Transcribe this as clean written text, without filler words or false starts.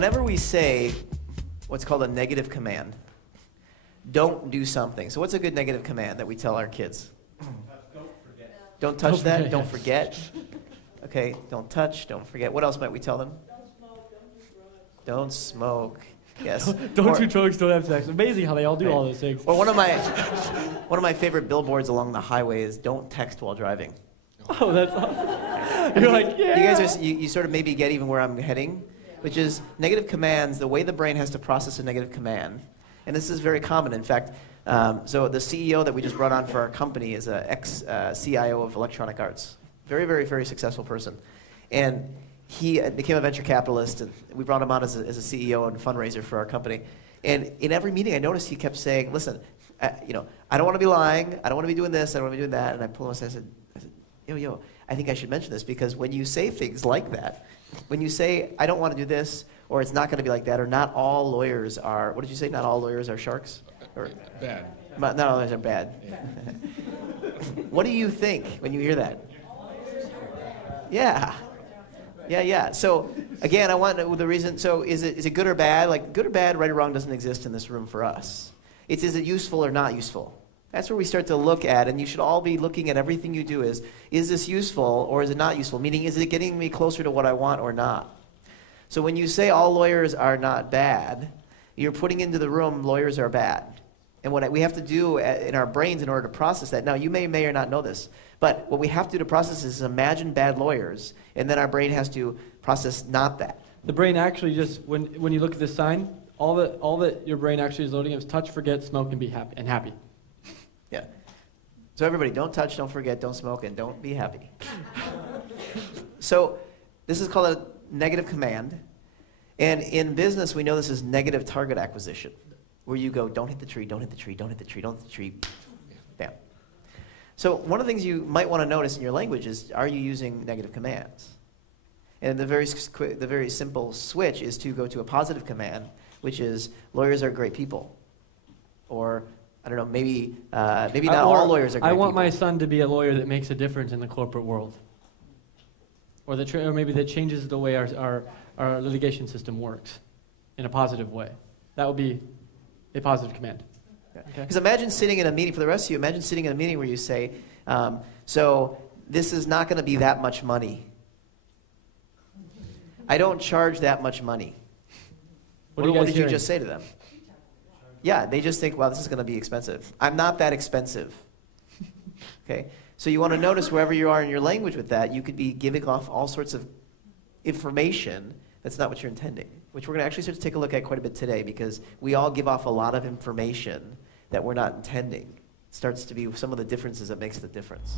whenever we say what's called a negative command, don't do something. So what's a good negative command that we tell our kids? Don't forget. Don't touch Don't that, forget. don't forget. Okay, don't touch, don't forget. What else might we tell them? Don't smoke. Yes. Don't do drugs, don't have sex. Amazing how they all do Right. all those things. Or one of my favorite billboards along the highway is don't text while driving. Oh, that's awesome. You're like, yeah. You guys are, you sort of maybe get even where I'm heading, which is negative commands, the way the brain has to process a negative command. And this is very common. In fact, so the CEO that we just brought on for our company is an ex-CIO of Electronic Arts. Very, very, very successful person. And he became a venture capitalist, and we brought him on as a CEO and fundraiser for our company. And in every meeting, I noticed he kept saying, listen, I don't want to be lying. I don't want to be doing this. I don't want to be doing that. And I pulled him aside and I said, yo, I think I should mention this, because when you say things like that, when you say, I don't want to do this, or it's not going to be like that, or not all lawyers are, what did you say? Not all lawyers are sharks? Or, Bad. not all lawyers are bad. Yeah. What do you think when you hear that? Yeah. Yeah. So again, I want the reason. So is it good or bad? Like good or bad, right or wrong doesn't exist in this room for us. It's is it useful or not useful? That's where we start to look at, and you should all be looking at everything you do is this useful or is it not useful? Meaning, is it getting me closer to what I want or not? So when you say all lawyers are not bad, you're putting into the room lawyers are bad. And what we have to do in our brains in order to process that, now you may or not know this, but what we have to do to process is imagine bad lawyers, and then our brain has to process not that. The brain actually just, when you look at this sign, all that your brain actually is loading is touch, forget, smoke, and be happy. Yeah. So everybody, don't touch, don't forget, don't smoke, and don't be happy. So this is called a negative command. And in business, we know this is negative target acquisition, where you go, don't hit the tree, don't hit the tree, don't hit the tree, don't hit the tree, bam. So one of the things you might want to notice in your language is, are you using negative commands? And the very simple switch is to go to a positive command, which is, lawyers are great people. Or, I don't know, maybe not all lawyers are great people. I want my son to be a lawyer that makes a difference in the corporate world. Or maybe that changes the way our litigation system works in a positive way. That would be a positive command. Because imagine sitting in a meeting, for the rest of you, imagine sitting in a meeting where you say, so this is not going to be that much money. I don't charge that much money. What did you just say to them? Yeah, they just think, wow, this is going to be expensive. I'm not that expensive. Okay? So you want to notice wherever you are in your language with that, you could be giving off all sorts of information that's not what you're intending, which we're going to actually start to take a look at quite a bit today, because we all give off a lot of information that we're not intending. It starts to be some of the differences that makes the difference.